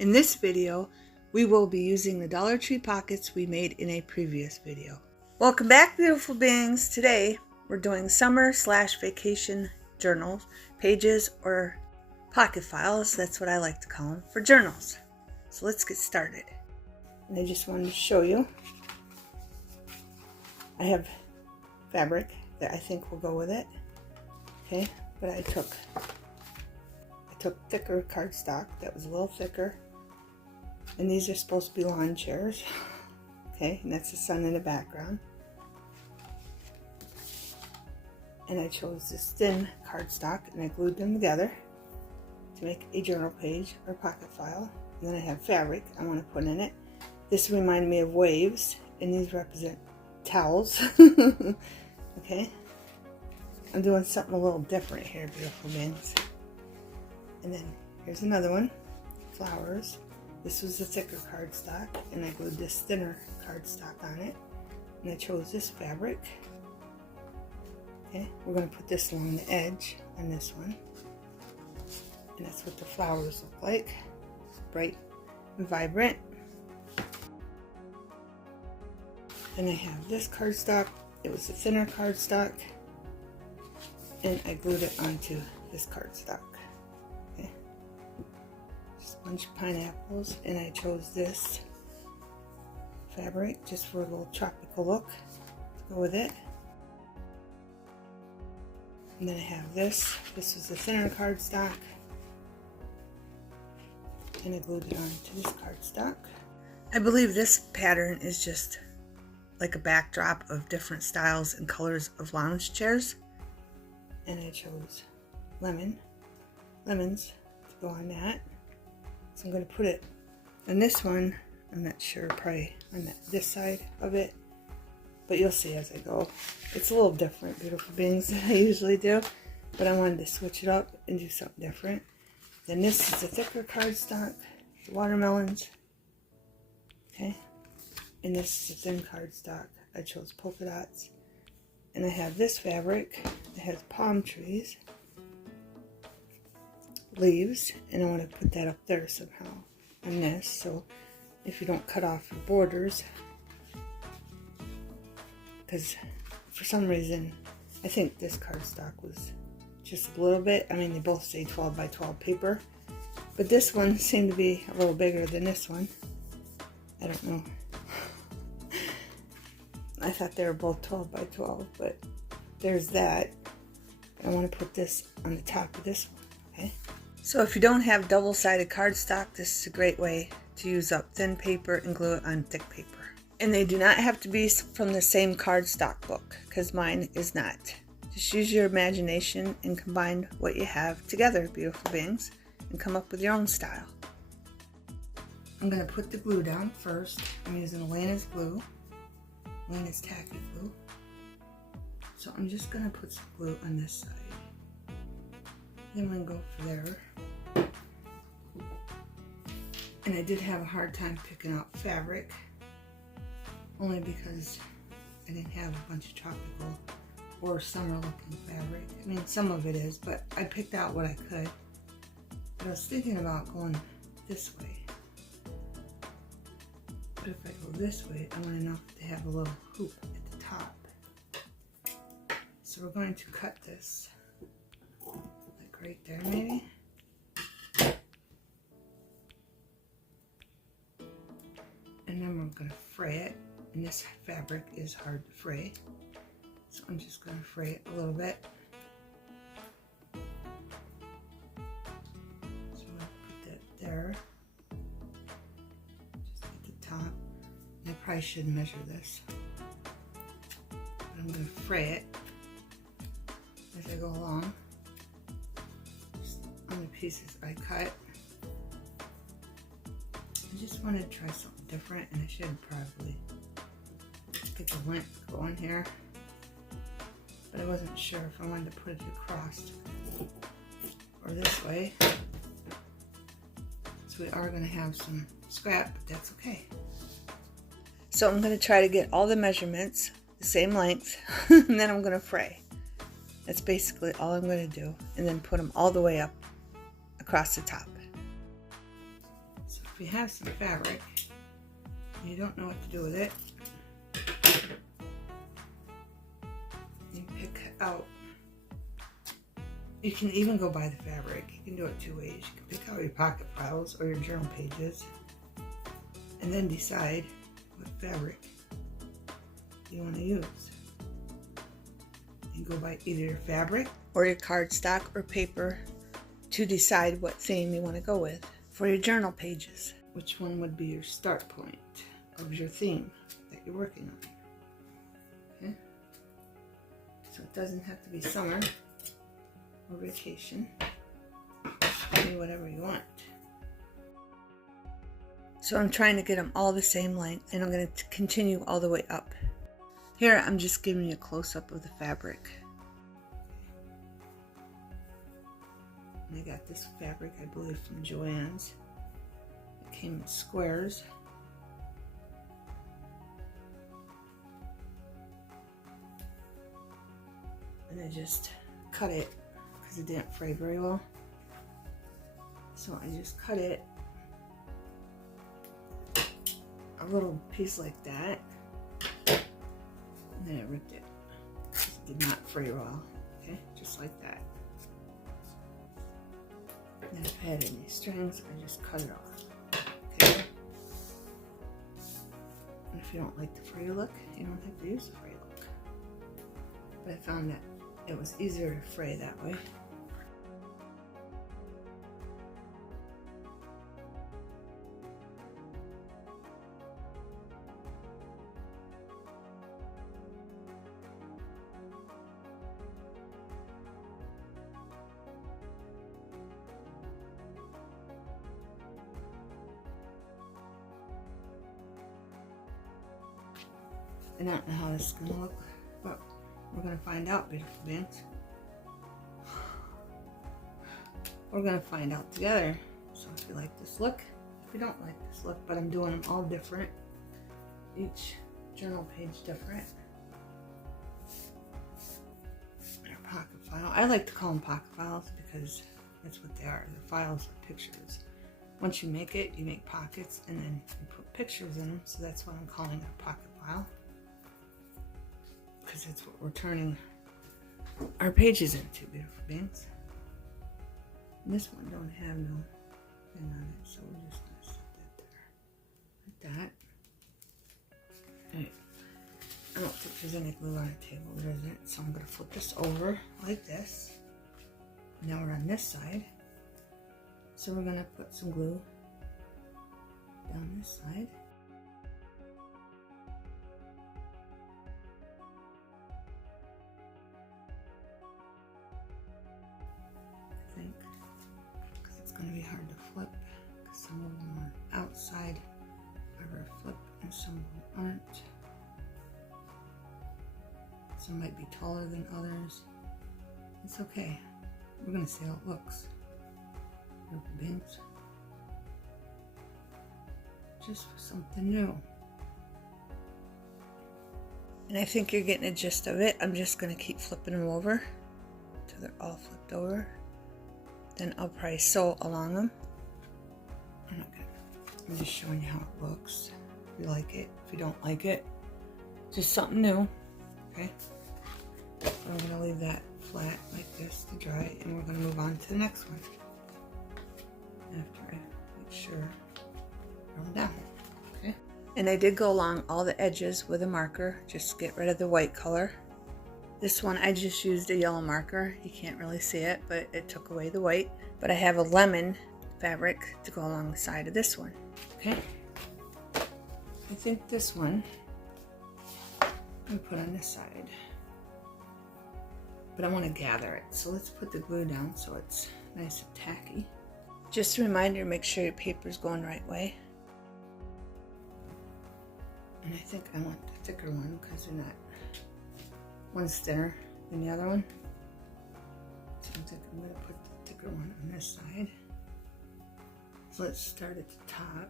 In this video, we will be using the Dollar Tree pockets we made in a previous video. Welcome back, beautiful beings. Today, we're doing summer/vacation journals, pages, or pocket files. That's what I like to call them, for journals. So let's get started. And I just wanted to show you, I have fabric that I think will go with it. Okay, but I took thicker cardstock that was a little thicker. And these are supposed to be lawn chairs. Okay, and that's the sun in the background. And I chose this thin cardstock and I glued them together to make a journal page or pocket file. And then I have fabric I want to put in it. This reminded me of waves, and these represent towels. Okay, I'm doing something a little different here, beautiful beings. And then here's another one, flowers. This was the thicker cardstock, and I glued this thinner cardstock on it. And I chose this fabric. Okay, we're going to put this along the edge on this one. And that's what the flowers look like. Bright and vibrant. Then I have this cardstock. It was the thinner cardstock. And I glued it onto this cardstock. Okay. Just a bunch of pineapples, and I chose this fabric just for a little tropical look to go with it. And then I have this. This was the thinner cardstock, and I glued it onto this cardstock. I believe this pattern is just like a backdrop of different styles and colors of lounge chairs. And I chose lemons to go on that. So I'm going to put it on this one. I'm not sure, probably on this side of it, but you'll see as I go. It's a little different, beautiful beings, than I usually do, but I wanted to switch it up and do something different. Then this is the thicker cardstock, the watermelons. Okay, and this is the thin cardstock. I chose polka dots. And I have this fabric that has palm trees, leaves, and I want to put that up there somehow on this, so if you don't cut off your borders, because for some reason I think this cardstock was just a little bit, I mean, they both say 12 by 12 paper, but this one seemed to be a little bigger than this one. I don't know. I thought they were both 12 by 12, but there's that. I want to put this on the top of this one, okay? So if you don't have double-sided cardstock, this is a great way to use up thin paper and glue it on thick paper. And they do not have to be from the same cardstock book, because mine is not. Just use your imagination and combine what you have together, beautiful beings, and come up with your own style. I'm going to put the glue down first. I'm using Elena's glue. Elena's tacky glue. So I'm just going to put some glue on this side. Then I'm going to go for there. And I did have a hard time picking out fabric, only because I didn't have a bunch of tropical or summer looking fabric. I mean, some of it is, but I picked out what I could. But I was thinking about going this way. But if I go this way, I want enough to have a little hoop at the top. So we're going to cut this, like right there maybe. And then we're going to fray it. And this fabric is hard to fray. So I'm just going to fray it a little bit. So I'm going to put that there. Top. I probably should measure this. I'm going to fray it as I go along, just on the pieces I cut. I just wanted to try something different, and I should probably pick a length to go on here, but I wasn't sure if I wanted to put it across or this way. So we are going to have some scrap, but that's okay. So I'm going to try to get all the measurements the same length, and then I'm going to fray. That's basically all I'm going to do, and then put them all the way up across the top. So if you have some fabric, and you don't know what to do with it, you pick out, you can even go by the fabric. You can do it two ways. You can pick out your pocket files or your journal pages, and then decide what fabric you want to use. You go by either your fabric or your cardstock or paper to decide what theme you want to go with. For your journal pages, which one would be your start point of your theme that you're working on? Okay, so it doesn't have to be summer or vacation. It can be whatever you want. So I'm trying to get them all the same length, and I'm going to continue all the way up. Here I'm just giving you a close-up of the fabric. And I got this fabric, I believe, from Joann's. It came in squares. And I just cut it because it didn't fray very well. So I just cut it a little piece like that. And then I ripped it. It did not fray well. Okay, just like that. And if I had any strings, I just cut it off. Okay. And if you don't like the fray look, you don't have to use the fray look. But I found that it was easier to fray that way. I don't know how this is going to look, but we're going to find out, beautiful beings. We're going to find out together. So if you like this look, if you don't like this look, but I'm doing them all different. Each journal page different. And a pocket file. I like to call them pocket files because that's what they are. They're files with pictures. Once you make it, you make pockets and then you put pictures in them. So that's what I'm calling a pocket file. Because that's what we're turning our pages into, beautiful beings. And this one don't have no thing on it, so we're just going to set that there. Like that. Alright. I don't think there's any glue on the table, there isn't. So I'm going to flip this over like this. Now we're on this side. So we're going to put some glue down this side. Because it's going to be hard to flip because some of them are outside of our flip and some of them aren't. Some might be taller than others. It's okay. We're going to see how it looks. Beautiful beings. Just for something new. And I think you're getting a gist of it. I'm just going to keep flipping them over until they're all flipped over. Then I'll probably sew along them. I'm just showing you how it looks. If you like it, if you don't like it, just something new. Okay. So I'm going to leave that flat like this to dry, and we're going to move on to the next one. After I make sure roll down. Okay. And I did go along all the edges with a marker, just get rid of the white color. This one I just used a yellow marker. You can't really see it, but it took away the white. But I have a lemon fabric to go along the side of this one. Okay. I think this one I'm going to put on this side. But I want to gather it. So let's put the glue down so it's nice and tacky. Just a reminder, make sure your paper's going the right way. And I think I want the thicker one because they're not, one's thinner than the other one. So I think I'm going to put the thicker one on this side. So let's start at the top.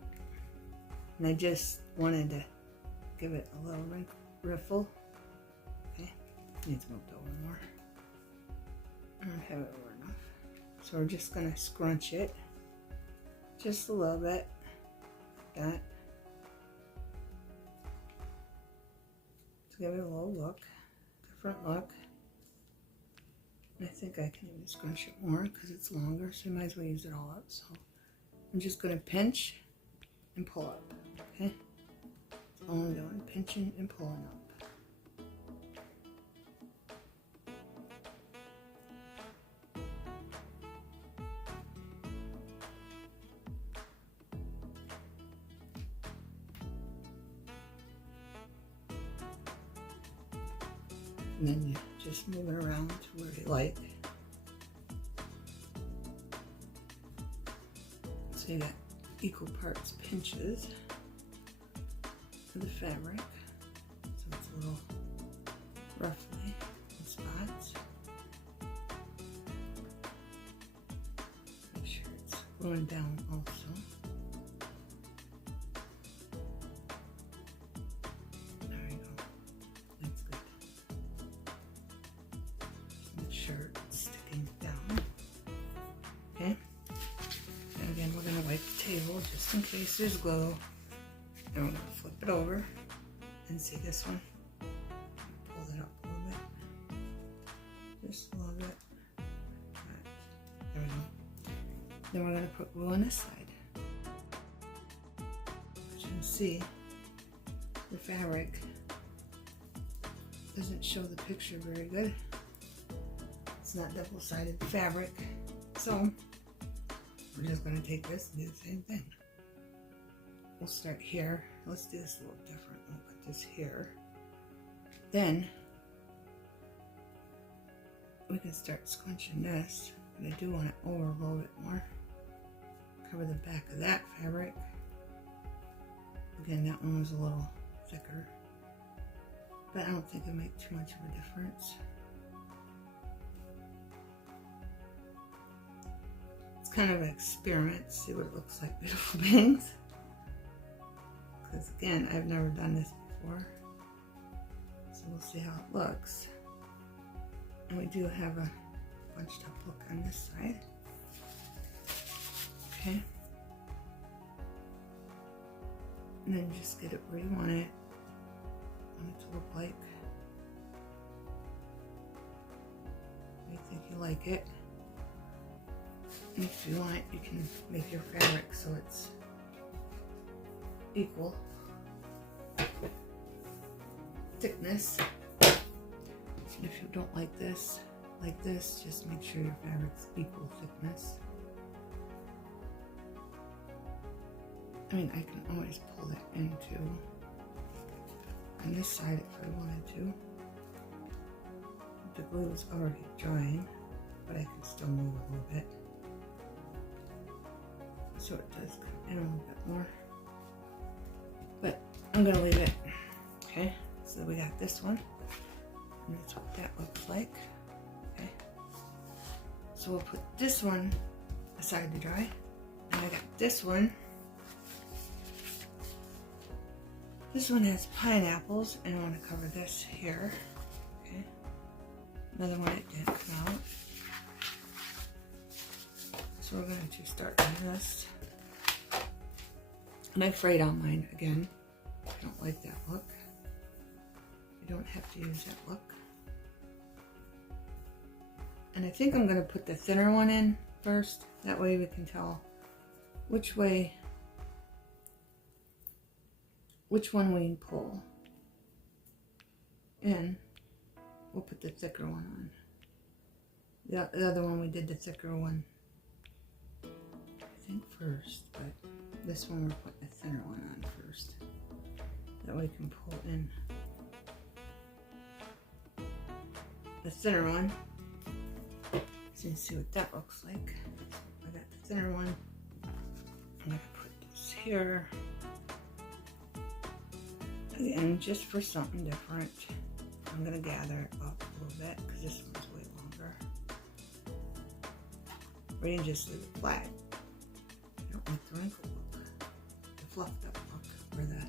And I just wanted to give it a little riffle. Okay, needs moved over more. I don't have it over enough. So we're just going to scrunch it just a little bit. that. To give it a little look, different look. And I think I can even scrunch it more because it's longer, so you might as well use it all up. So I'm just going to pinch and pull up, okay? That's all I'm doing, pinching and pulling up. And then you just move it around to where you like. So you got equal parts pinches to the fabric. So it's a little roughly in spots. Make sure it's going down also. Sticking down. Okay. And again, we're going to wipe the table just in case there's glue. And we're going to flip it over and see this one. Pull it up a little bit. Just a little bit. Right. There we go. Then we're going to put glue on this side. As you can see, the fabric doesn't show the picture very good. It's not double-sided fabric, so we're just going to take this and do the same thing. We'll start here. Let's do this a little different. We'll put this here. Then we can start scrunching this, but I do want to overload it more. Cover the back of that fabric. Again, that one was a little thicker, but I don't think it'll make too much of a difference. Kind of an experiment, see what it looks like, beautiful bangs. Because again, I've never done this before, so we'll see how it looks. And we do have a bunched up look on this side. Okay, and then just get it where you want it to look like. You think you like it. If you want, you can make your fabric so it's equal thickness. And if you don't like this, just make sure your fabric's equal thickness. I mean, I can always pull that into on this side if I wanted to. The glue is already drying, but I can still move a little bit. So it does come in a little bit more, but I'm gonna leave it. Okay, so we got this one, and that's what that looks like. Okay, so we'll put this one aside to dry, and I got this one. This one has pineapples, and I want to cover this here. Okay, another one that didn't come out. So we're going to start on this. And I frayed on mine again. I don't like that look. You don't have to use that look. And I think I'm going to put the thinner one in first. That way we can tell which one we pull in. We'll put the thicker one on. The other one we did the thicker one first, but this one we're putting a thinner one on first. That way we can pull in the thinner one. So you can see what that looks like. So I got the thinner one. I'm going to put this here. Again, just for something different. I'm going to gather it up a little bit because this one's way longer. Or you can just leave it flat. Like the wrinkle look, the fluffed up look, or the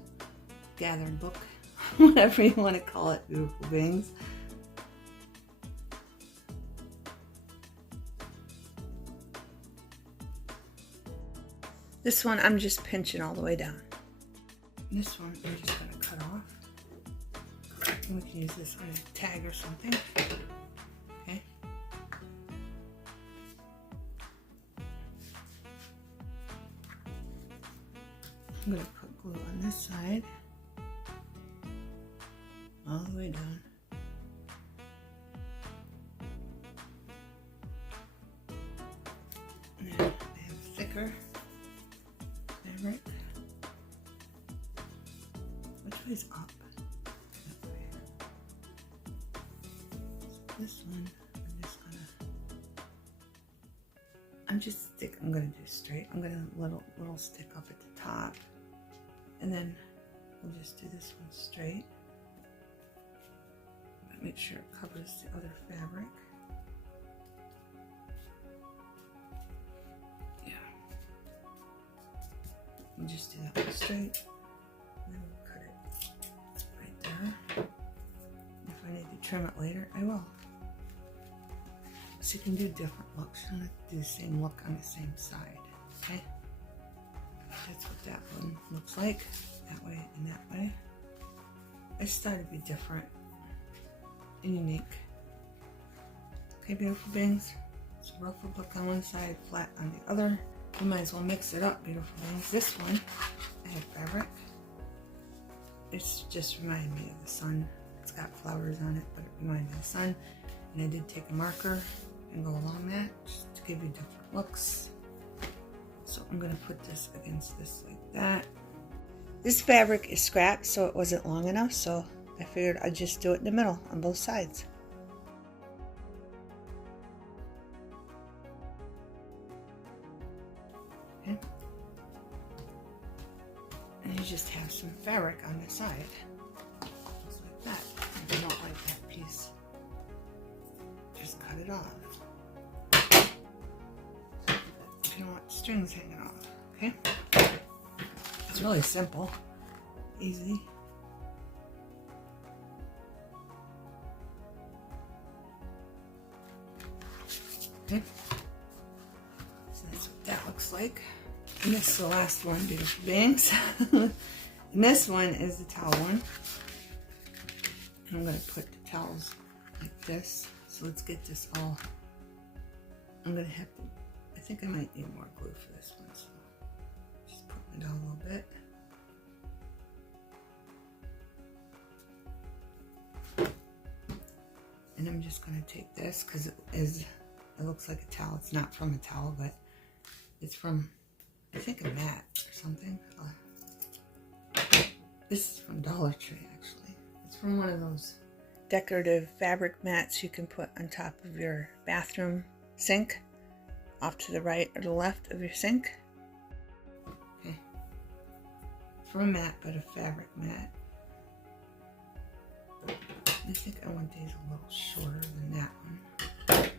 gathered look, whatever you want to call it, beautiful bangs. This one I'm just pinching all the way down. This one I'm just going to cut off. And we can use this on a tag or something. Okay. I'm going to put glue on this side. All the way down. And then I have thicker fabric. Which way's up? That way. So this one, I'm gonna do straight. I'm gonna little stick up at the top, and then we'll just do this one straight. Make sure it covers the other fabric. Yeah. And just do that one straight. And then we'll cut it right there. If I need to trim it later, I will. So you can do different looks. You don't have to do the same look on the same side. Okay? That's what that one looks like. That way and that way. I just thought it'd be different and unique. Okay, beautiful beings. So ruffled look on one side, flat on the other. You might as well mix it up, beautiful beings. This one, I have fabric. It's just reminded me of the sun. It's got flowers on it, but it reminded me of the sun. And I did take a marker and go along that just to give you different looks. So I'm gonna put this against this like that. This fabric is scrapped, so it wasn't long enough, so I figured I'd just do it in the middle on both sides. Okay. And you just have some fabric on the side. Just like that. If you don't like that piece, just cut it off. If you don't want strings hanging off, okay? It's really simple, easy. Okay. So that's what that looks like. And this is the last one, beautiful beings. And this one is the towel one. And I'm going to put the towels like this. So let's get this all. I'm going to have to, I think I might need more glue for this one. So just putting it down a little bit. And I'm just going to take this because it looks like a towel. It's not from a towel, but it's from, I think, a mat or something. This is from Dollar Tree, actually. It's from one of those decorative fabric mats you can put on top of your bathroom sink, off to the right or the left of your sink. Okay. From a mat, but a fabric mat. I think I want these a little shorter than that one.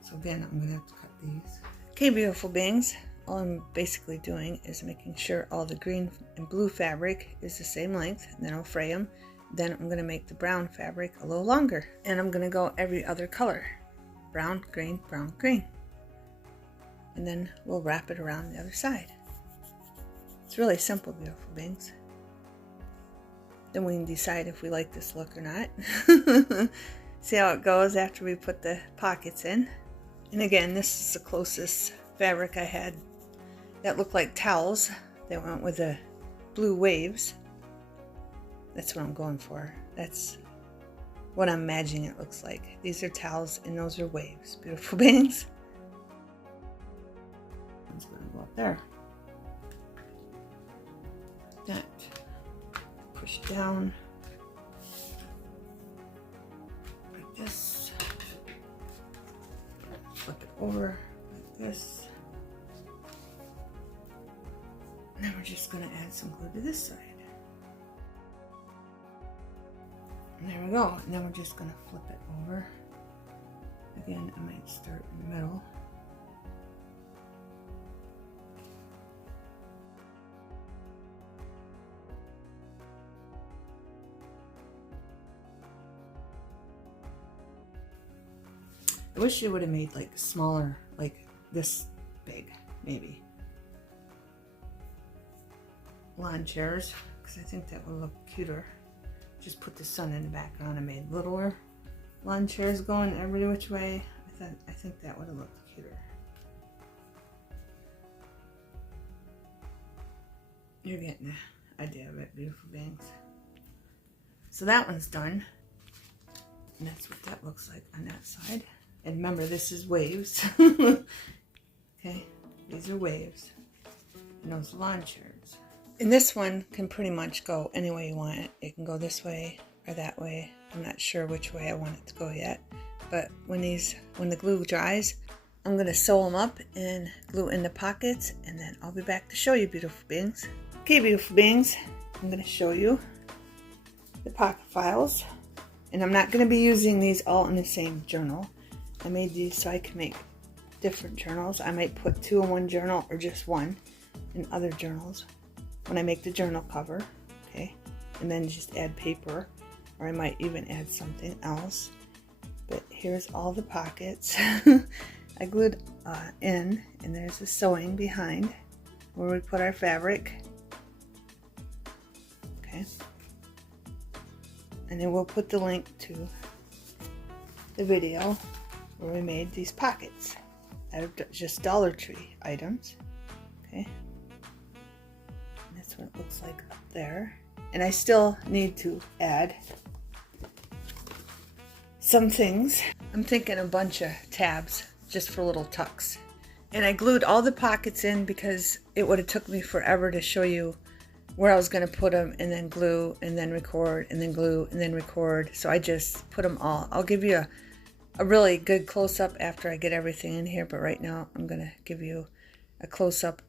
So again, I'm gonna have to cut these. Okay, beautiful beings. All I'm basically doing is making sure all the green and blue fabric is the same length, and then I'll fray them. Then I'm gonna make the brown fabric a little longer, and I'm gonna go every other color. Brown, green, green. And then we'll wrap it around the other side. It's really simple, beautiful beings. Then we can decide if we like this look or not. See how it goes after we put the pockets in. And again, this is the closest fabric I had that looked like towels. They went with the blue waves. That's what I'm going for. That's what I'm imagining it looks like. These are towels and those are waves. Beautiful beings. It's going to go up there. That. Push down like this, flip it over like this, and then we're just going to add some glue to this side. And there we go. And then we're just going to flip it over. Again, I might start in the middle. I wish you would have made like smaller, like this big, maybe. Lawn chairs, because I think that would look cuter. Just put the sun in the background and made littler lawn chairs going every which way. I think that would have looked cuter. You're getting the idea of it, beautiful beings. So that one's done. And that's what that looks like on that side. And remember, this is waves. Okay, these are waves. And those lawn chairs. And this one can pretty much go any way you want it. It can go this way or that way. I'm not sure which way I want it to go yet. But when the glue dries, I'm going to sew them up and glue in the pockets. And then I'll be back to show you, beautiful beings. Okay, beautiful beings, I'm going to show you the pocket files. And I'm not going to be using these all in the same journal. I made these so I can make different journals. I might put 2 in one journal or just 1 in other journals when I make the journal cover. Okay, and then just add paper, or I might even add something else. But here's all the pockets. I glued in, and there's the sewing behind where we put our fabric. Okay. And then we'll put the link to the video where we made these pockets out of just Dollar Tree items. Okay. And that's what it looks like up there. And I still need to add some things. I'm thinking a bunch of tabs just for little tucks. And I glued all the pockets in because it would have took me forever to show you where I was going to put them, and then glue, and then record, and then glue, and then record. So I just put them all. I'll give you a really good close-up after I get everything in here, but right now I'm going to give you a close-up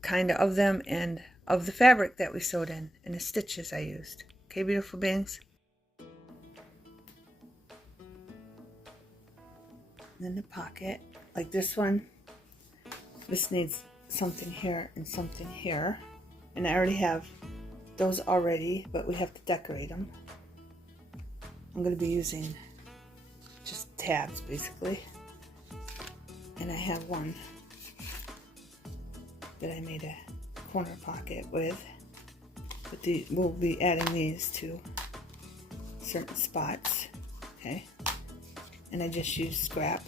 kind of them and of the fabric that we sewed in and the stitches I used. Okay, beautiful beings? And then the pocket, like this one, this needs something here and something here. And I already have those already, but we have to decorate them. I'm going to be using just tabs, basically. And I have one that I made a corner pocket with. But we'll be adding these to certain spots. Okay. And I just used scrap.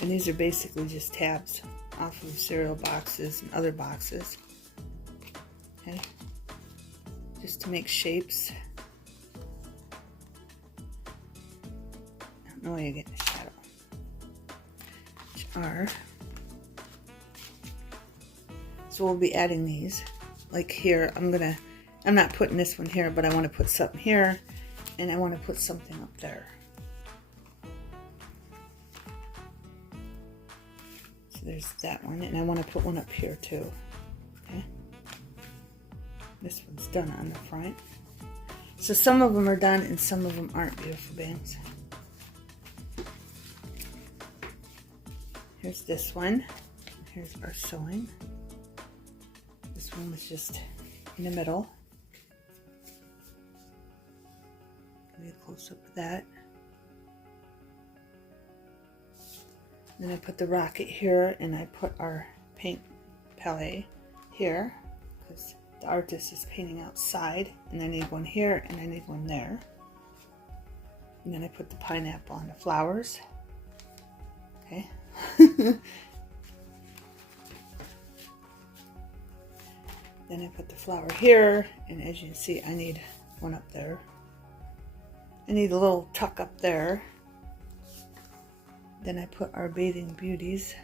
And these are basically just tabs off of cereal boxes and other boxes. Okay, just to make shapes. I don't know why you're getting a shadow. Which are, so we'll be adding these. Like here, I'm not putting this one here, but I want to put something here, and I want to put something up there. There's that one, and I want to put one up here too. Okay, this one's done on the front. So some of them are done and some of them aren't, beautiful beings. Here's this one. Here's our sewing. This one was just in the middle. Give you a close up of that. Then I put the rocket here, and I put our paint palette here because the artist is painting outside, and I need one here and I need one there. And then I put the pineapple on the flowers. Okay. Then I put the flower here, and as you can see, I need one up there. I need a little tuck up there. Then I put our bathing beauties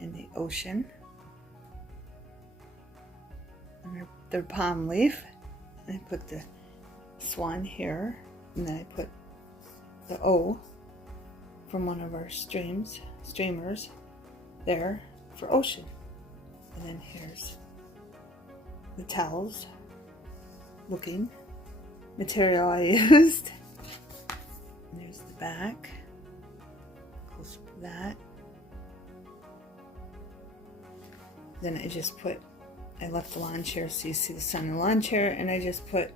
in the ocean. And their palm leaf. And I put the swan here. And then I put the O from one of our streamers there for ocean. And then here's the towels looking material I used. And there's the back. Close to that. Then I left the lawn chair so you see the sun in the lawn chair, and I just put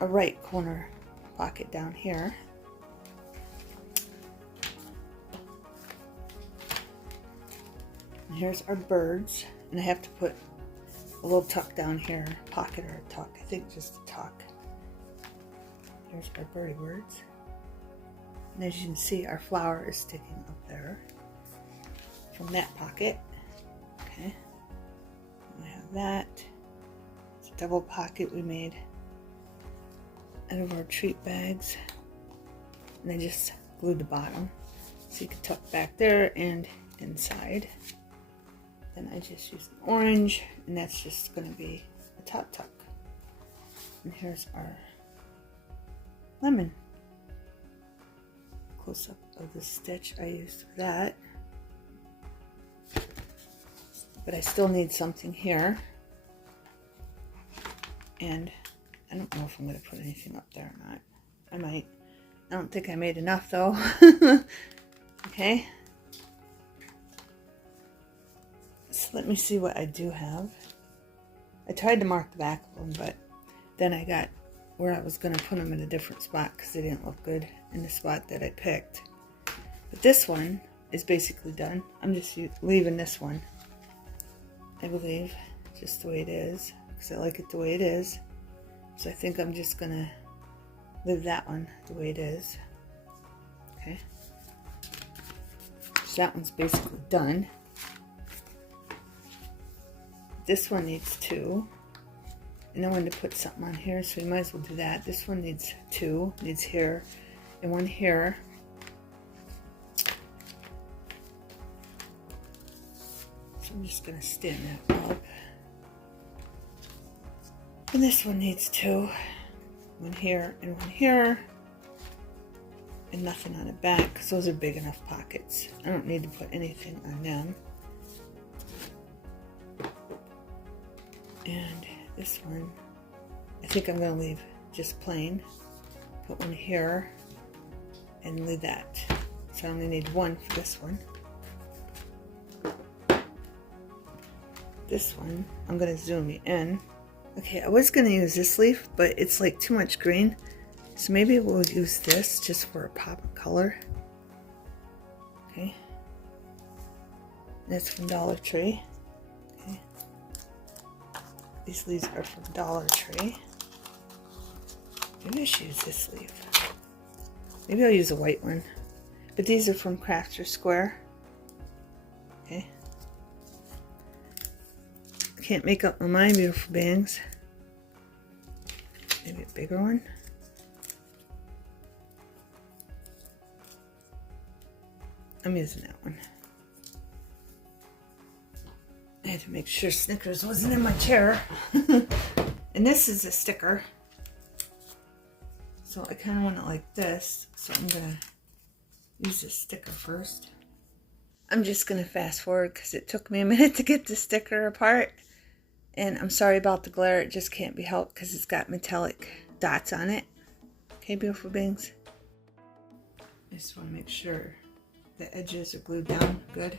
a right corner pocket down here. And here's our birds, and I have to put a little tuck down here, pocket or a tuck. I think just a tuck. Here's our birdie birds. And as you can see, our flower is sticking up there from that pocket. Okay. We have that. It's a double pocket we made out of our treat bags. And I just glued the bottom so you can tuck back there and inside. Then I just used an orange, and that's just going to be a top tuck. And here's our lemon. Close up of the stitch I used for that. But I still need something here. And I don't know if I'm going to put anything up there or not. I might. I don't think I made enough though. Okay. So let me see what I do have. I tried to mark the back of them, but then I got where I was going to put them in a different spot because they didn't look good in the spot that I picked. But this one is basically done. I'm just leaving this one, I believe, just the way it is, because I like it the way it is. So I think I'm just going to leave that one the way it is. Okay. So that one's basically done. This one needs 2. And I wanted to put something on here, so we might as well do that. This one needs 2, needs here, and 1 here. So I'm just going to stand that up. And this one needs 2, 1 here and 1 here. And nothing on the back, because those are big enough pockets. I don't need to put anything on them. And this one, I think I'm going to leave just plain. Put 1 here and leave that. So I only need 1 for this one. This one, I'm going to zoom you in. Okay, I was going to use this leaf, but it's like too much green. So maybe we'll use this just for a pop of color. Okay. That's from Dollar Tree. Okay. These leaves are from Dollar Tree. Maybe I should use this leaf. Maybe I'll use a white one. But these are from Crafter Square. Okay. Can't make up my mind, beautiful beings. Maybe a bigger one. I'm using that one. I had to make sure Snickers wasn't in my chair. And this is a sticker. So I kind of want it like this. So I'm going to use this sticker first. I'm just going to fast forward because it took me a minute to get the sticker apart. And I'm sorry about the glare. It just can't be helped because it's got metallic dots on it. Okay, beautiful beings. I just want to make sure the edges are glued down good.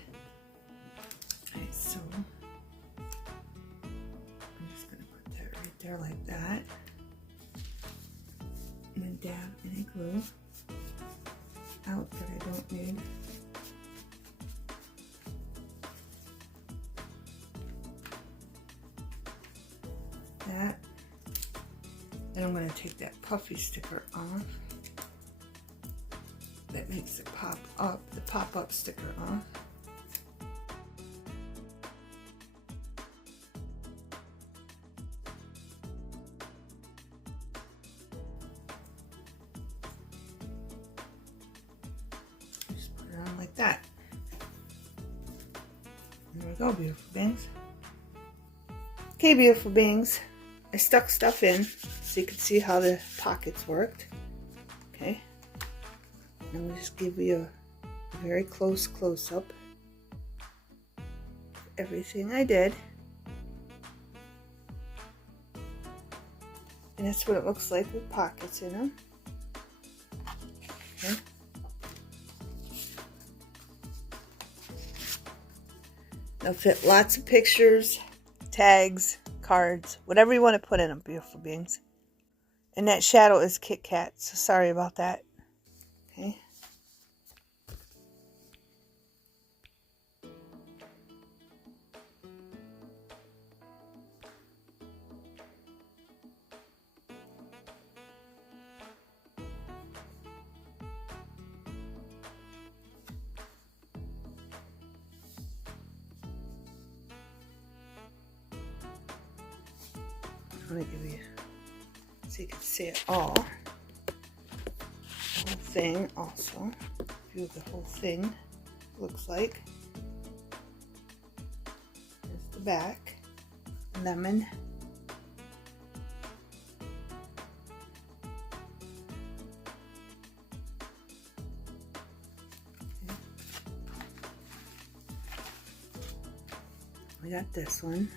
Alright, so I'm just going to put that right there like that. And then dab any glue out that I don't need. That. Then I'm going to take that puffy sticker off. That makes it pop up, the pop-up sticker off. Just put it on like that. There we go, beautiful beings. Okay, beautiful beings. I stuck stuff in so you can see how the pockets worked. Okay. And we'll just give you a very close close-up of everything I did. And that's what it looks like with pockets in them. Okay. They'll fit lots of pictures, tags, cards, whatever you want to put in them, beautiful beings. And that shadow is Kit Kat, so sorry about that. Okay. Let me give you, so you can see it all. The whole thing also. View of the whole thing looks like. There's the back. Lemon. We got this one.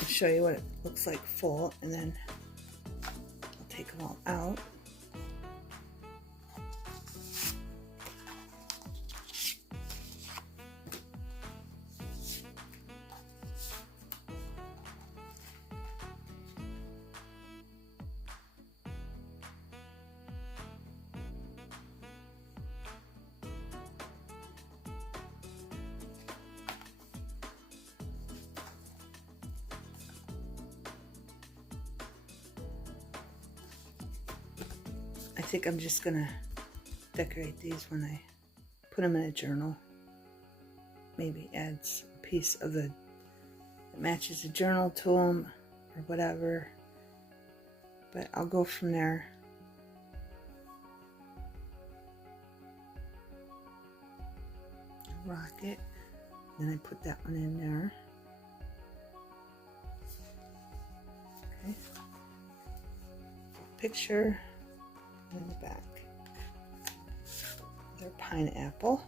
I'll show you what it looks like full, and then I'll take them all out. I think I'm just gonna decorate these when I put them in a journal. Maybe add a piece of the that matches the journal to them or whatever. But I'll go from there. Rocket. Then I put that one in there. Okay. Picture. In the back, their pineapple.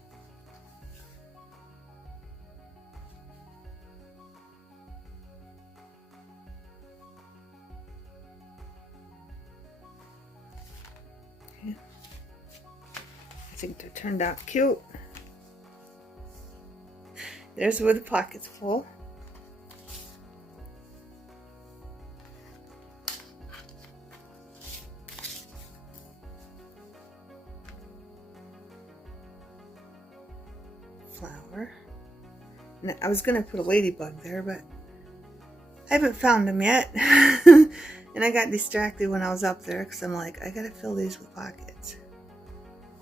Okay. I think they turned out cute. There's where the pocket's full. Flower. And I was gonna put a ladybug there, but I haven't found them yet. And I got distracted when I was up there because I'm like, I gotta fill these with pockets.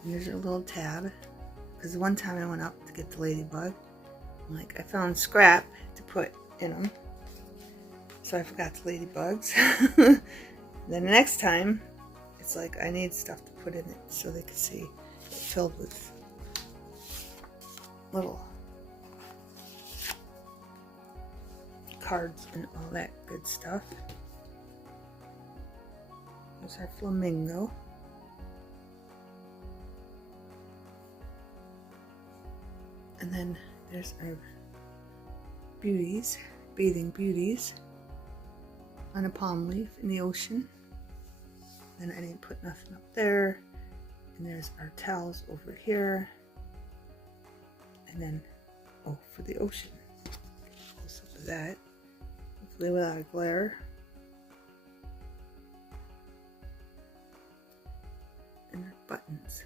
And there's a little tab, because one time I went up to get the ladybug, I'm like, I found scrap to put in them, so I forgot the ladybugs. Then the next time, it's like I need stuff to put in it so they can see it filled with little cards and all that good stuff. There's our flamingo. And then there's our beauties, bathing beauties on a palm leaf in the ocean. Then I didn't put nothing up there. And there's our towels over here. And then, oh, for the ocean. Close up of that. Hopefully without a glare. And our buttons.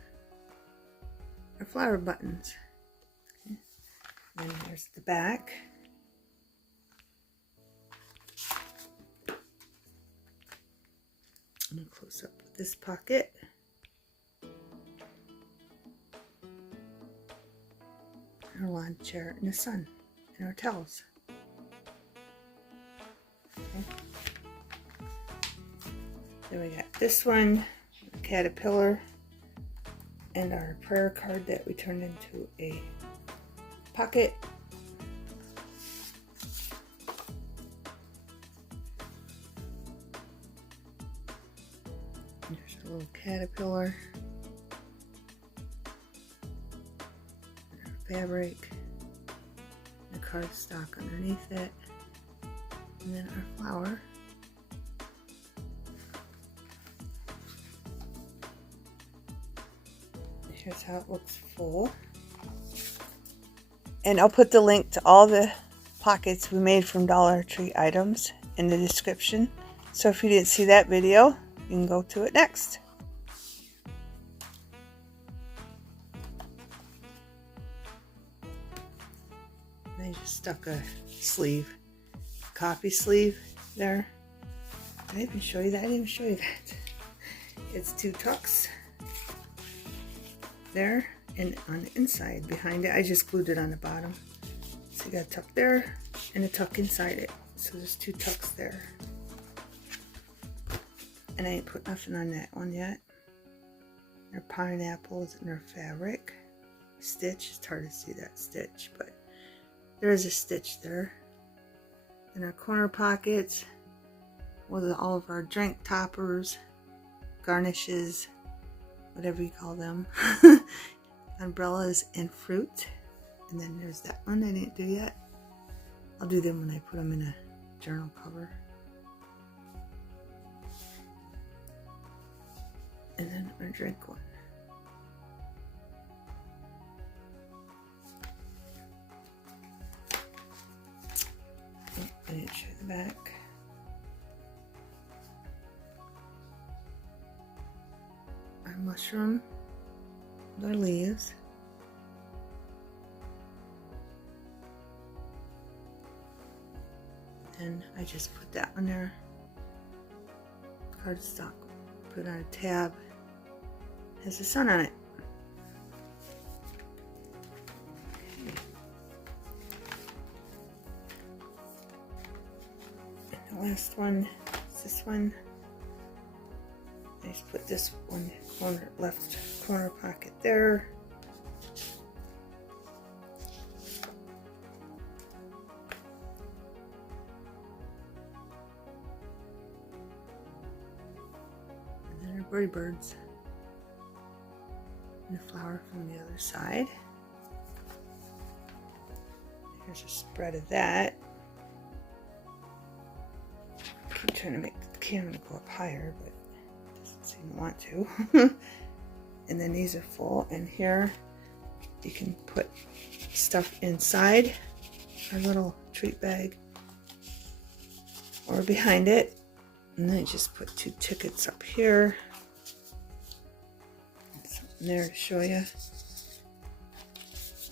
Our flower buttons. Okay. And there's the back. I'm going to close up with this pocket. Our lawn chair in the sun, and our towels. Okay. Then we got this one, a caterpillar, and our prayer card that we turned into a pocket. And there's a little caterpillar. Fabric, the cardstock underneath it, and then our flower. Here's how it looks full. And I'll put the link to all the pockets we made from Dollar Tree items in the description. So if you didn't see that video, you can go to it next. I just stuck a sleeve, coffee sleeve there. Did I even show you that? I didn't even show you that. It's 2 tucks there, and on the inside behind it, I just glued it on the bottom. So you got a tuck there and a tuck inside it. So there's 2 tucks there. And I ain't put nothing on that one yet. They're pineapples and they're fabric. Stitch, it's hard to see that stitch, but there is a stitch there. And our corner pockets with all of our drink toppers, garnishes, whatever you call them, umbrellas and fruit. And then there's that one I didn't do yet. I'll do them when I put them in a journal cover. And then our drink one. Oh, I didn't show the back. Our mushroom, their leaves. And I just put that on there. Cardstock. Put on a tab. Has the sun on it. Okay. And the last one is this one. I just put this one corner, left corner pocket there. And then our birdie birds. And a flower from the other side. Here's a spread of that. I keep trying to make the camera go up higher, but it doesn't seem to want to. And then these are full, and here you can put stuff inside our little treat bag or behind it. And then I just put 2 tickets up here. There to show you.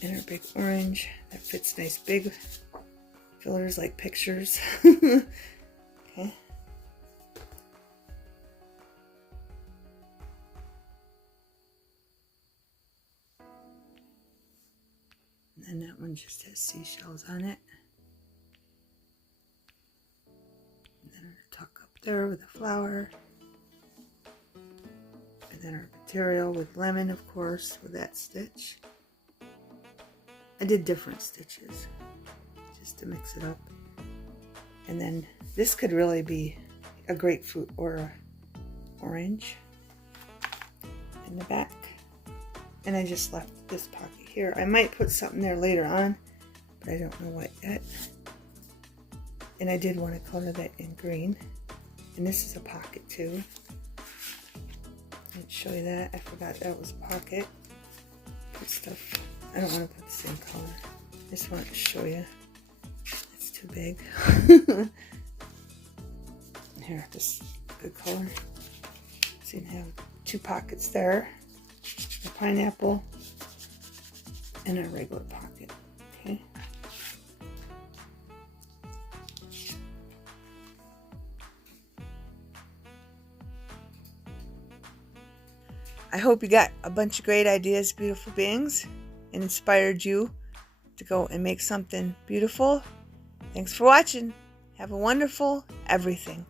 And our big orange that fits nice big fillers like pictures. Okay. And then that one just has seashells on it. And then our tuck up there with a flower. And then our material with lemon, of course, with that stitch. I did different stitches just to mix it up. And then this could really be a grapefruit or a orange in the back. And I just left this pocket here. I might put something there later on, but I don't know what yet. And I did want to color that in green. And this is a pocket too. I didn't show you that. I forgot that was a pocket. Put stuff. I don't want to put the same color. I just wanted to show you. It's too big. Here, this is a good color. So you can have 2 pockets there. A pineapple and a regular pocket. Okay. I hope you got a bunch of great ideas, beautiful beings, and inspired you to go and make something beautiful. Thanks for watching. Have a wonderful everything.